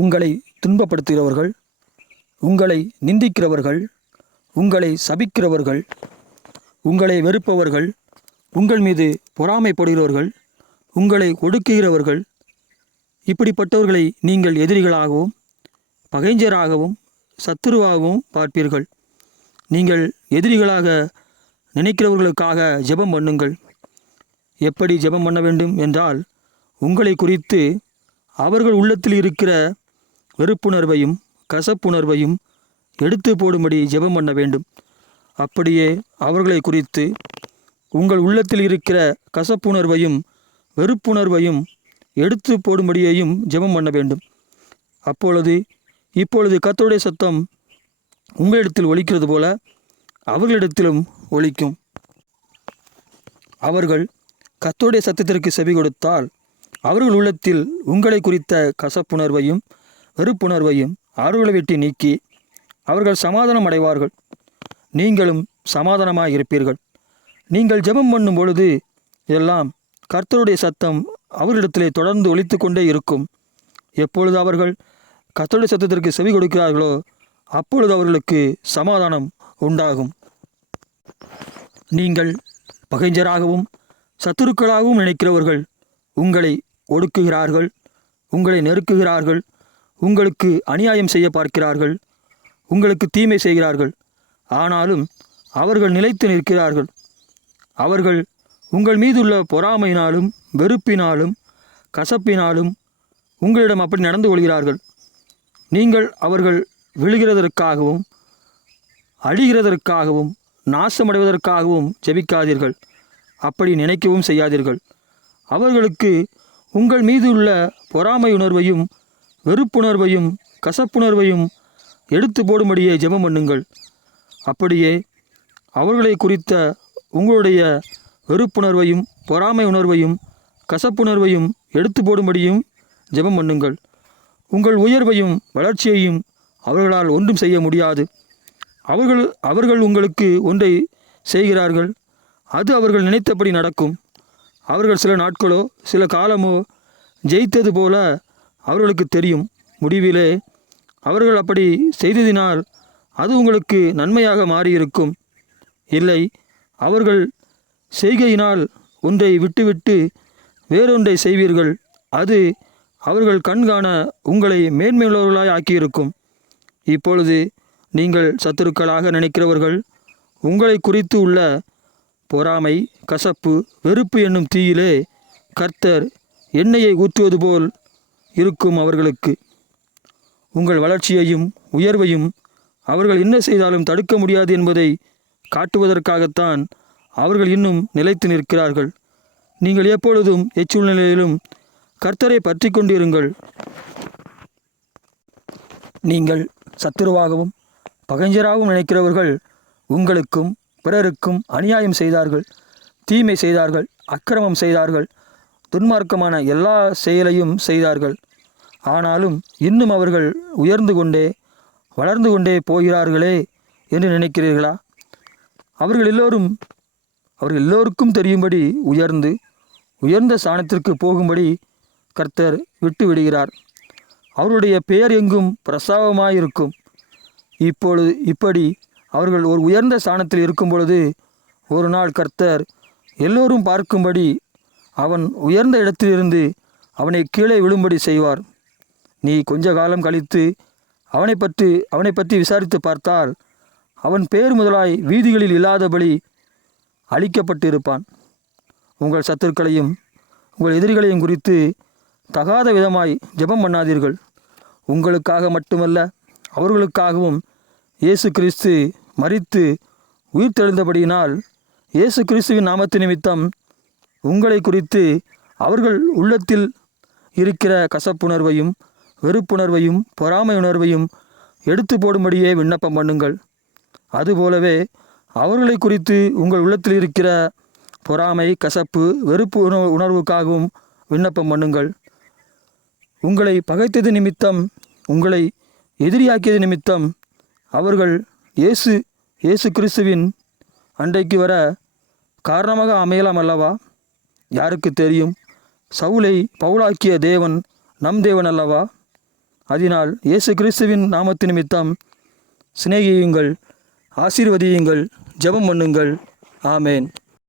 உங்களை துன்பப்படுத்துகிறவர்கள், உங்களை நிந்திக்கிறவர்கள், உங்களை சபிக்கிறவர்கள், உங்களை வெறுப்பவர்கள், உங்கள் மீது பொறாமைப்படுகிறவர்கள், உங்களை ஒடுக்குகிறவர்கள், இப்படிப்பட்டவர்களை நீங்கள் எதிரிகளாகவும் பகைஞராகவும் சத்துருவாகவும் பார்ப்பீர்கள். நீங்கள் எதிரிகளாக நினைக்கிறவர்களுக்காக ஜெபம் பண்ணுங்கள். எப்படி ஜெபம் பண்ண வேண்டும் என்றால், உங்களை குறித்து அவர்கள் உள்ளத்தில் இருக்கிற வெறுப்புணர்வையும் கசப்புணர்வையும் எடுத்து போடும்படி ஜெபம் பண்ண வேண்டும். அப்படியே அவர்களை குறித்து உங்கள் உள்ளத்தில் இருக்கிற கசப்புணர்வையும் வெறுப்புணர்வையும் எடுத்து போடும்படியையும் ஜெபம் பண்ண வேண்டும். இப்பொழுது கர்த்தருடைய சத்தம் உங்களிடத்தில் ஒலிக்கிறது போல அவர்களிடத்திலும் ஒலிக்கும். அவர்கள் கர்த்தருடைய சத்தத்திற்கு செவி கொடுத்தால் அவர்கள் உள்ளத்தில் உங்களை குறித்த கசப்புணர்வையும் வெறுப்புணர்வையும் அவர்களை விட்டு நீக்கி அவர்கள் சமாதானம் அடைவார்கள். நீங்களும் சமாதானமாக இருப்பீர்கள். நீங்கள் ஜெபம் பண்ணும் பொழுது எல்லாம் கர்த்தருடைய சத்தம் அவர்களிடத்திலே தொடர்ந்து ஒலித்து கொண்டே இருக்கும். எப்பொழுது அவர்கள் கர்த்தருடைய சத்தத்திற்கு செவி கொடுக்கிறார்களோ அப்பொழுது அவர்களுக்கு சமாதானம் உண்டாகும். நீங்கள் பகைஞராகவும் சத்துருக்களாகவும் நினைக்கிறவர்கள் உங்களை ஒடுக்குகிறார்கள், உங்களை நெருக்குகிறார்கள், உங்களுக்கு அநியாயம் செய்ய பார்க்கிறார்கள், உங்களுக்கு தீமை செய்கிறார்கள். ஆனாலும் அவர்கள் நிலைத்து நிற்கிறார்கள். அவர்கள் உங்கள் மீதுள்ள பொறாமையினாலும் வெறுப்பினாலும் கசப்பினாலும் உங்களிடம் அப்படி நடந்து கொள்கிறார்கள். நீங்கள் அவர்கள் விழுகிறதற்காகவும் அழிகிறதற்காகவும் நாசமடைவதற்காகவும் ஜெபிக்காதீர்கள். அப்படி நினைக்கவும் செய்யாதீர்கள். அவர்களுக்கு உங்கள் மீது உள்ள பொறாமை உணர்வையும் வெறுப்புணர்வையும் கசப்புணர்வையும் எடுத்து போடும்படியே ஜெபம் பண்ணுங்கள். அப்படியே அவர்களை குறித்த உங்களுடைய வெறுப்புணர்வையும் பொறாமை உணர்வையும் கசப்புணர்வையும் எடுத்து போடும்படியும் ஜெபம் பண்ணுங்கள். உங்கள் உயர்வையும் வளர்ச்சியையும் அவர்களால் ஒன்றும் செய்ய முடியாது. அவர்கள் உங்களுக்கு ஒன்றை செய்கிறார்கள், அது அவர்கள் நினைத்தபடி நடக்கும். அவர்கள் சில நாட்களோ சில காலமோ ஜெயித்தது போல அவர்களுக்கு தெரியும். முடிவிலே அவர்கள் அப்படி செய்ததினால் அது உங்களுக்கு நன்மையாக மாறியிருக்கும். இல்லை, அவர்கள் செய்கையினால் ஒன்றை விட்டுவிட்டு வேறொன்றை செய்வீர்கள். அது அவர்கள் கண்காண உங்களை மேன்மையுள்ளவர்களாய் ஆக்கியிருக்கும். இப்பொழுது நீங்கள் சத்துருக்களாக நினைக்கிறவர்கள் உங்களை குறித்து உள்ள பொறாமை கசப்பு வெறுப்பு என்னும் தீயிலே கர்த்தர் எண்ணெயை ஊற்றுவது போல் இருக்கும். அவர்களுக்கு உங்கள் வளர்ச்சியையும் உயர்வையும் அவர்கள் என்ன செய்தாலும் தடுக்க முடியாது என்பதை காட்டுவதற்காகத்தான் அவர்கள் இன்னும் நிலைத்து நிற்கிறார்கள். நீங்கள் எப்பொழுதும் எச்சூழ்நிலையிலும் கர்த்தரை பற்றி கொண்டிருங்கள். நீங்கள் சத்துருவாகவும் பகைஞராகவும் நினைக்கிறவர்கள் உங்களுக்கும் பிறருக்கும் அநியாயம் செய்தார்கள், தீமை செய்தார்கள், அக்கிரமம் செய்தார்கள், துன்மார்க்கமான எல்லா செயலையும் செய்தார்கள். ஆனாலும் இன்னும் அவர்கள் உயர்ந்து கொண்டே வளர்ந்து கொண்டே போகிறார்களே என்று நினைக்கிறீர்களா? அவர்கள் எல்லோருக்கும் தெரியும்படி உயர்ந்த ஸ்தானத்திற்கு போகும்படி கர்த்தர் விட்டு விடுகிறார். அவருடைய பெயர் எங்கும் பிரஸ்தாபமாயிருக்கும். இப்படி அவர்கள் ஒரு உயர்ந்த ஸ்தானத்தில் இருக்கும் பொழுது ஒரு நாள் கர்த்தர் எல்லோரும் பார்க்கும்படி அவன் உயர்ந்த இடத்திலிருந்து அவனை கீழே விழும்படி செய்வார். நீ கொஞ்ச காலம் கழித்து அவனை பற்றி விசாரித்து பார்த்தால் அவன் பேர் முதலாய் வீதிகளில் இல்லாதபடி அழிக்கப்பட்டிருப்பான். உங்கள் சத்துருக்களையும் உங்கள் எதிரிகளையும் குறித்து தகாத விதமாய் ஜெபம் பண்ணாதீர்கள். உங்களுக்காக மட்டுமல்ல, அவர்களுக்காகவும் இயேசு கிறிஸ்து மரித்து உயிர்த்தெழுந்தபடியினால் இயேசு கிறிஸ்துவின் நாமத்து நிமித்தம் உங்களை குறித்து அவர்கள் உள்ளத்தில் இருக்கிற கசப்புணர்வையும் வெறுப்புணர்வையும் பொறாமை உணர்வையும் எடுத்து போடும்படியே விண்ணப்பம் பண்ணுங்கள். அதுபோலவே அவர்களை குறித்து உங்கள் உள்ளத்தில் இருக்கிற பொறாமை கசப்பு வெறுப்பு உணர்வுக்காகவும் விண்ணப்பம் பண்ணுங்கள். உங்களை பகைத்தது நிமித்தம் உங்களை எதிரியாக்கியது நிமித்தம் அவர்கள் இயேசு கிறிஸ்துவின் அண்டைக்கு வர காரணமாக அமையலாம் அல்லவா? யாருக்கு தெரியும்? சவுலை பவுலாக்கிய தேவன் நம் தேவன் அல்லவா? அதனால் இயேசு கிறிஸ்துவின் நாமத்து நிமித்தம் சிநேகியுங்கள், ஆசீர்வதியுங்கள், ஜெபம் பண்ணுங்கள். ஆமேன்.